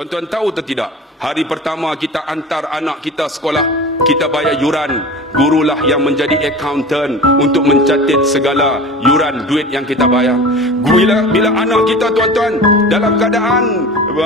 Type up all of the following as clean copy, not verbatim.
Tuan-tuan tahu atau tidak? Hari pertama kita hantar anak kita sekolah, kita bayar yuran. Gurulah yang menjadi accountant untuk mencatat segala yuran duit yang kita bayar. Bila anak kita, tuan-tuan, dalam keadaan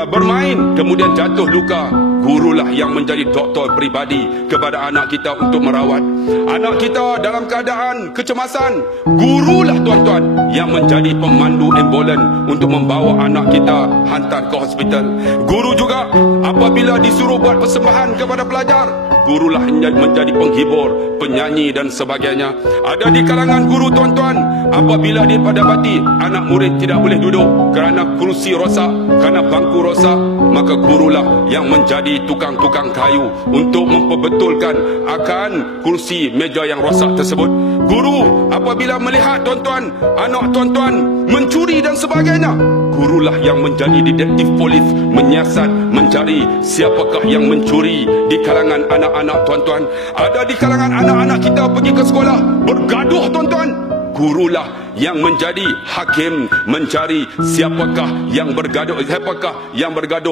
bermain kemudian jatuh luka, gurulah yang menjadi doktor peribadi kepada anak kita untuk merawat. Anak kita dalam keadaan kecemasan, gurulah, tuan-tuan, yang menjadi pemandu ambulan untuk membawa anak kita hantar ke hospital. Guru juga apabila disuruh buat persembahan kepada pelajar, gurulah yang menjadi penghibur, penyanyi dan sebagainya. Ada di kalangan guru, tuan-tuan, apabila dia dapati anak murid tidak boleh duduk kerana kursi rosak, kerana bangku rosak, maka gurulah yang menjadi tukang-tukang kayu untuk memperbetulkan akan kursi meja yang rosak tersebut. Guru apabila melihat, tuan-tuan, anak tuan-tuan mencuri dan sebagainya, gurulah yang menjadi detektif polis, menyiasat, mencari siapakah yang mencuri di kalangan anak-anak, tuan-tuan. Ada di kalangan anak-anak kita pergi ke sekolah bergaduh, tuan-tuan, gurulah yang menjadi hakim, mencari siapakah yang bergaduh,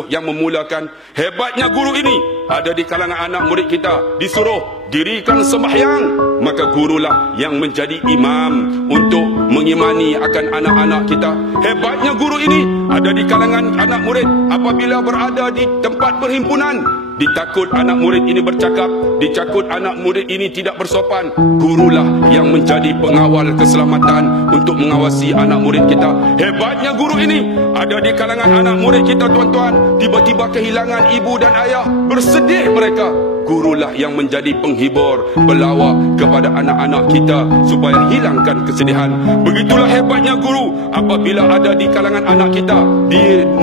yang memulakan. Hebatnya guru ini. Ada di kalangan anak murid kita disuruh dirikan sembahyang, maka gurulah yang menjadi imam untuk mengimani akan anak-anak kita. Hebatnya guru ini. Ada di kalangan anak murid apabila berada di tempat perhimpunan, ditakut anak murid ini bercakap, ditakut anak murid ini tidak bersopan, gurulah yang menjadi pengawal keselamatan untuk mengawasi anak murid kita. Hebatnya guru ini. Ada di kalangan anak murid kita, tuan-tuan, tiba-tiba kehilangan ibu dan ayah, bersedih mereka, gurulah yang menjadi penghibur, pelawak kepada anak-anak kita supaya hilangkan kesedihan. Begitulah hebatnya guru. Apabila ada di kalangan anak kita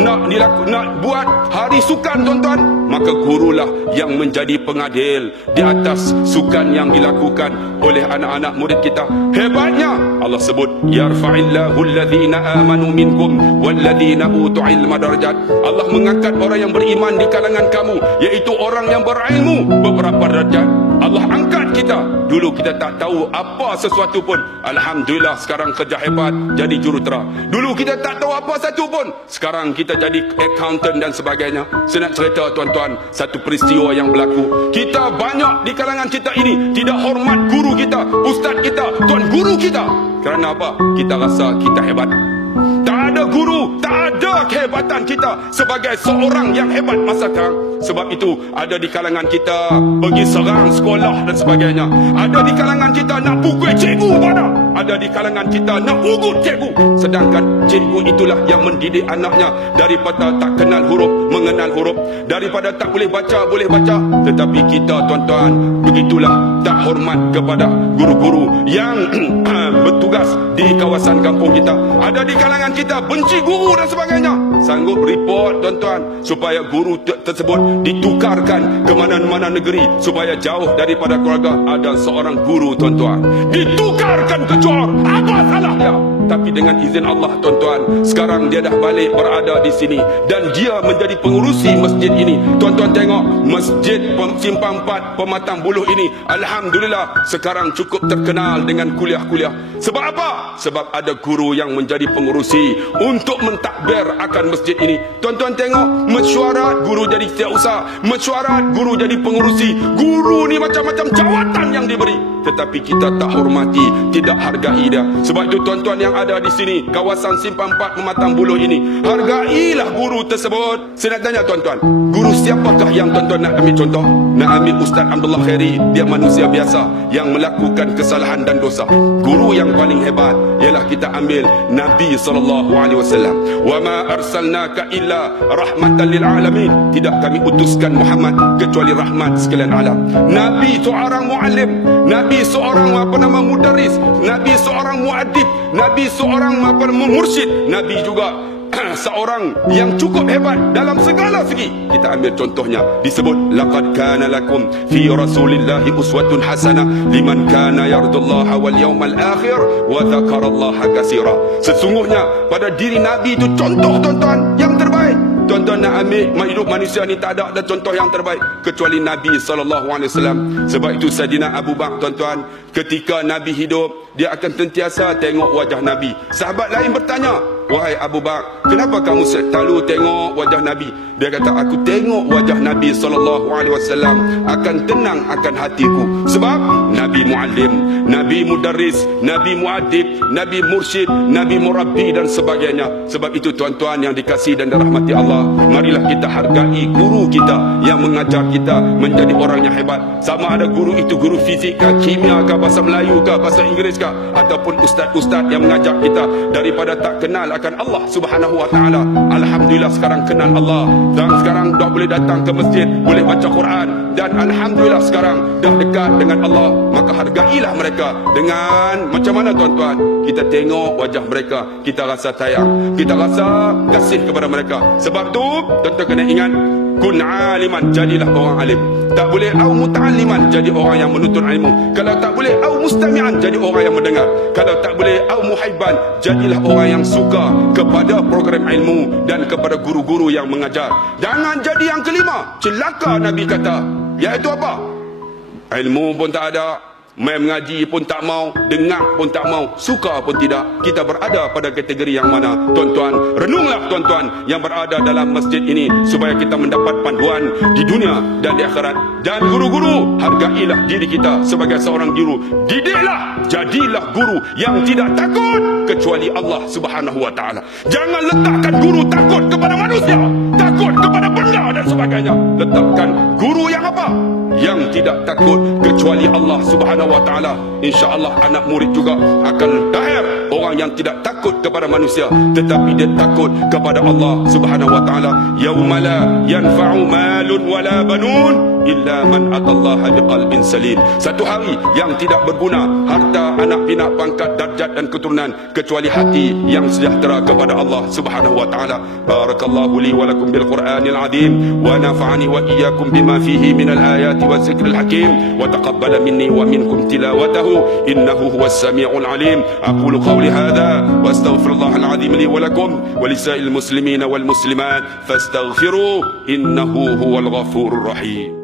nak buat hari sukan, tuan-tuan, maka gurulah yang menjadi pengadil di atas sukan yang dilakukan oleh anak-anak murid kita. Hebatnya Allah sebut, yarfa'illahu alladhina amanu minkum walladhina utul ilma darajat. Allah mengangkat orang yang beriman di kalangan kamu, iaitu orang yang berilmu, beberapa derajat. Allah angkat kita. Dulu kita tak tahu apa sesuatu pun, alhamdulillah sekarang kerja hebat, jadi jurutera. Dulu kita tak tahu apa satu pun, sekarang kita jadi accountant dan sebagainya. Saya nak cerita, tuan-tuan, satu peristiwa yang berlaku. Kita banyak di kalangan kita ini tidak hormat guru kita, ustaz kita, tuan guru kita. Kerana apa? Kita rasa kita hebat. Tak ada guru, tak ada kehebatan kita sebagai seorang yang hebat masa sekarang. Sebab itu ada di kalangan kita pergi serang sekolah dan sebagainya. Ada di kalangan kita nak pukul cikgu pada. Ada di kalangan kita nak ugut cikgu. Sedangkan cikgu itulah yang mendidik anaknya daripada tak kenal huruf, mengenal huruf, daripada tak boleh baca, boleh baca. Tetapi kita, tuan-tuan, begitulah tak hormat kepada guru-guru yang bertugas di kawasan kampung kita. Ada di kalangan kita benci guru dan sebagainya. Sanggup report, tuan-tuan, supaya guru tersebut ditukarkan ke mana-mana negeri supaya jauh daripada keluarga. Ada seorang guru, tuan-tuan, ditukarkan ke Johor. Apa salahnya? Tapi dengan izin Allah, tuan-tuan, sekarang dia dah balik berada di sini dan dia menjadi pengurusi masjid ini. Tuan-tuan tengok masjid Simpang 4 Pematang Buluh ini, alhamdulillah sekarang cukup terkenal dengan kuliah-kuliah. Sebab apa? Sebab ada guru yang menjadi pengurusi untuk mentadbir akan masjid ini. Tuan-tuan tengok mesyuarat, guru jadi setiausaha, mesyuarat, guru jadi pengurusi. Guru ni macam-macam jawatan yang diberi, tetapi kita tak hormati, tidak hargai dia. Sebab itu, tuan-tuan yang ada di sini, kawasan Simpang 4 Pematang Buluh ini, hargailah guru tersebut. Saya nak tanya, tuan-tuan, guru siapakah yang tuan-tuan nak ambil contoh? Nak ambil Ustaz Abdullah Khairi, dia manusia biasa yang melakukan kesalahan dan dosa. Guru yang paling hebat ialah kita ambil Nabi SAW. Wa ma arsalnaka illa rahmatan lil alamin. Tidak kami utuskan Muhammad kecuali rahmat sekalian alam. Nabi seorang muallim, Nabi seorang mudarris, Nabi seorang muadib, Nabi seorang mursyid, Nabi juga seorang yang cukup hebat dalam segala segi. Kita ambil contohnya, disebut laqad kana lakum fi rasulillahi uswatun hasanah liman kana yarjullaha wal yawmal akhir wa dzakarallaha katsira. Sesungguhnya pada diri Nabi itu contoh, tuan-tuan, yang terbaik. Tuan-tuan nak ambil hidup manusia ni, tak ada contoh yang terbaik kecuali Nabi SAW. Sebab itu Sayyidina Abu Bakar, tuan-tuan, ketika Nabi hidup, dia akan sentiasa tengok wajah Nabi. Sahabat lain bertanya, wahai Abu Bakar, kenapa kamu selalu tengok wajah Nabi? Dia kata, aku tengok wajah Nabi SAW akan tenang akan hatiku. Sebab Nabi muallim, Nabi mudarris, Nabi muadib, Nabi mursyid, Nabi murabbi dan sebagainya. Sebab itu tuan-tuan yang dikasihi dan dirahmati Allah, marilah kita hargai guru kita yang mengajar kita menjadi orang yang hebat. Sama ada guru itu guru fizik kah, kimia kah, bahasa Melayu kah, bahasa Inggeris kah, ataupun ustaz-ustaz yang mengajar kita. Daripada tak kenal akan Allah Subhanahu wa taala, alhamdulillah sekarang kenal Allah, dan sekarang dah boleh datang ke masjid, boleh baca Quran, dan alhamdulillah sekarang dah dekat dengan Allah. Maka hargailah mereka dengan macam mana tuan-tuan? Kita tengok wajah mereka, kita rasa sayang, kita rasa kasih kepada mereka. Sebab tu tuan-tuan kena ingat, kun aliman, jadilah orang alim. Tak boleh au muta'alliman, jadi orang yang menuntut ilmu. Kalau tak boleh au mustami'an, jadi orang yang mendengar. Kalau tak boleh au muhibban, jadilah orang yang suka kepada program ilmu dan kepada guru-guru yang mengajar. Jangan jadi yang kelima, celaka Nabi kata, iaitu apa? Ilmu pun tak ada, main mengaji pun tak mau, dengar pun tak mau, suka pun tidak. Kita berada pada kategori yang mana? Tuan-tuan, renunglah tuan-tuan yang berada dalam masjid ini, supaya kita mendapat panduan di dunia dan di akhirat. Dan guru-guru, hargailah diri kita sebagai seorang guru. Didiklah, jadilah guru yang tidak takut kecuali Allah Subhanahu wa taala. Jangan letakkan guru takut kepada manusia, takut kepada benda dan sebagainya. Letakkan guru yang apa? Yang tidak takut kecuali Allah Subhanahu wa taala. Insya-Allah anak murid juga akan lahir orang yang tidak takut kepada manusia, tetapi dia takut kepada Allah Subhanahu wa taala. Yauma la yanfa'u malun wala banun illa man atallaha biqalbin salim. Satu hari yang tidak berguna harta, anak pinak, pangkat, darjat dan keturunan, kecuali hati yang sejahtera kepada Allah Subhanahu wa taala. Barakallahu li wa lakum bil Qur'anil azim wa nafa'ani wa iyyakum bima fihi minal ayati wa zikril hakim wa taqabbala minni wa minkum tilawatahu innahu huwas samiul alim. Aqulu qawli hadha wa astaghfirullahal azim li wa lakum wa lisa'il muslimina wal muslimat fastaghfiruhu innahu huwal ghafurur rahim.